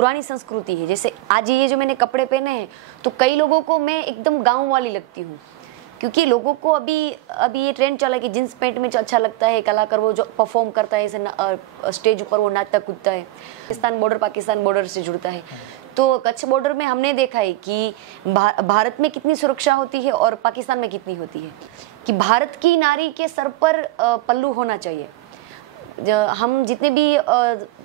पुरानी संस्कृति है। जैसे आज ये जो मैंने कपड़े पहने हैं तो कई लोगों को मैं एकदम गाँव वाली लगती हूँ, क्योंकि लोगों को अभी ये ट्रेंड चला कि जींस पैंट में जो अच्छा लगता है, कलाकार वो जो परफॉर्म करता है ऐसे स्टेज ऊपर वो नाचता कूदता है, पाकिस्तान बॉर्डर से जुड़ता है। तो कच्छ बॉर्डर में हमने देखा है कि भारत में कितनी सुरक्षा होती है और पाकिस्तान में कितनी होती है, कि भारत की नारी के सर पर पल्लू होना चाहिए। हम जितने भी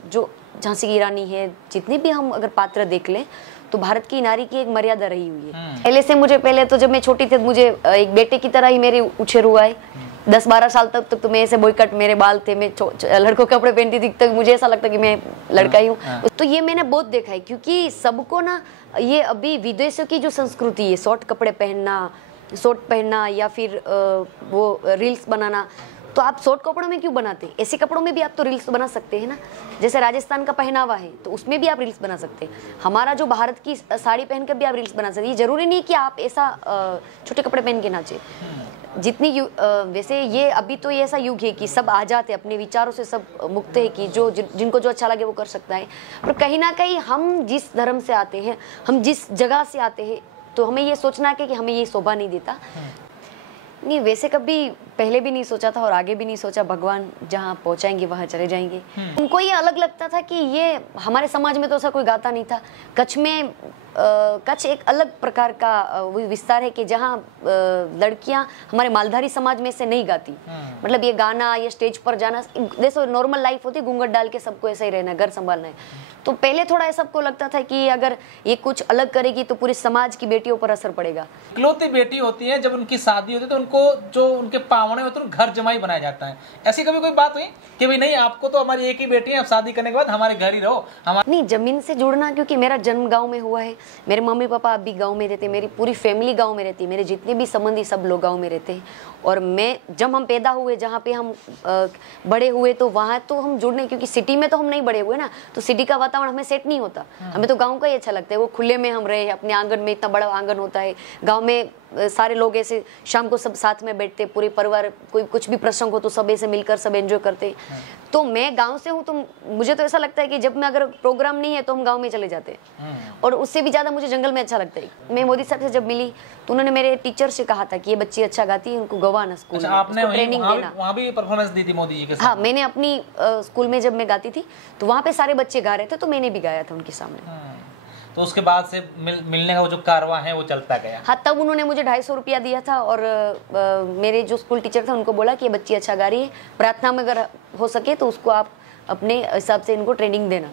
जो झांसी की रानी है, जितने भी हम अगर पात्र देख लें तो भारत की नारी की एक मर्यादा रही हुई है। पहले तो जब मैं छोटी थी मुझे एक बेटे की तरह ही मेरे उछेर हुआ है। 10-12 साल तक तो मैं ऐसे बॉयकट, मेरे बाल थे, मैं लड़कों के कपड़े पहनती थी, तक मुझे ऐसा लगता कि मैं लड़का ही हूँ। तो ये मैंने बहुत देखा है, क्योंकि सबको ना ये अभी विदेशों की जो संस्कृति है, शॉर्ट कपड़े पहनना या फिर वो रील्स बनाना, तो आप शॉर्ट कपड़ों में क्यों बनाते हैं? ऐसे कपड़ों में भी आप तो रील्स बना सकते हैं ना। जैसे राजस्थान का पहनावा है तो उसमें भी आप रील्स बना सकते हैं। हमारा जो भारत की साड़ी पहनकर भी आप रील्स बना सकते हैं। जरूरी नहीं कि आप ऐसा छोटे कपड़े पहन के नाचे। जितनी वैसे ये अभी तो ये ऐसा युग है कि सब आजाद है, अपने विचारों से सब मुक्त है, कि जिनको जो अच्छा लगे वो कर सकता है। पर कहीं ना कहीं हम जिस धर्म से आते हैं, हम जिस जगह से आते हैं, तो हमें ये सोचना है कि हमें ये शोभा नहीं देता। नहीं, वैसे कभी पहले भी नहीं सोचा था और आगे भी नहीं सोचा। भगवान जहाँ पहुँचाएंगे वहाँ चले जाएंगे। उनको ये अलग लगता था कि ये हमारे समाज में तो ऐसा कोई गाता नहीं था। कच्छ में कच्छ एक अलग प्रकार का विस्तार है कि जहाँ लड़कियाँ हमारे मालधारी समाज में से नहीं गाती। मतलब ये गाना, ये स्टेज पर जाना, जैसे नॉर्मल लाइफ होती, घूंघट डाल के सबको ऐसा ही रहना है, घर संभालना है। तो पहले थोड़ा ऐसा सबको लगता था कि अगर ये कुछ अलग करेगी तो पूरे समाज की बेटियों पर असर पड़ेगा। इकलौती बेटी होती है, जब उनकी शादी होती है तो उनको जो उनके पावने होते हैं घर जमाई बनाया जाता है। ऐसी कभी कोई बात हुई कि भाई नहीं, आपको तो हमारी एक ही बेटी है, आप शादी करने के बाद हमारे घर ही रहो? नहीं, जमीन से जुड़ना, क्योंकि मेरा जन्म गाँव में हुआ है, मेरे मम्मी पापा अभी गाँव में रहते, मेरी पूरी फैमिली गाँव में रहती है, मेरे जितने भी संबंधी सब लोग गाँव में रहते हैं। और जब हम पैदा हुए, जहाँ पे हम बड़े हुए, तो वहाँ तो हम जुड़ने, क्योंकि सिटी में तो हम नहीं बड़े हुए ना, तो सिटी का वातावरण हमें सेट नहीं होता। हमें तो गाँव का ही अच्छा लगता है। वो खुले में हम रहे, अपने आंगन में, इतना बड़ा आंगन होता है गाँव में, सारे लोग ऐसे शाम को सब साथ में बैठते, पूरे परिवार, कोई कुछ भी प्रसंग हो तो सब ऐसे मिलकर सब एंजॉय करते। तो मैं गांव से हूँ, तो मुझे तो ऐसा लगता है कि जब मैं अगर प्रोग्राम नहीं है तो हम गांव में चले जाते हैं। और उससे भी ज्यादा मुझे जंगल में अच्छा लगता है। मैं मोदी साहब से जब मिली तो उन्होंने मेरे टीचर से कहा था कि ये बच्ची अच्छा गाती है, उनको गवाना स्कूल में, आपने ट्रेनिंग देना। वहाँ भी परफॉर्मेंस दी थी मोदी जी के साथ? हाँ, मैंने अपनी स्कूल में जब मैं गाती थी तो वहाँ पे सारे बच्चे गा रहे थे, तो मैंने भी गाया था उनके सामने। तो उसके बाद से मिलने का वो जो कारवां है वो चलता गया? हाँ, तब उन्होंने मुझे 250 रुपया दिया था और मेरे जो स्कूल टीचर थे उनको बोला कि ये बच्ची अच्छा गा रही है, प्रार्थना में अगर हो सके तो उसको आप अपने हिसाब से इनको ट्रेनिंग देना।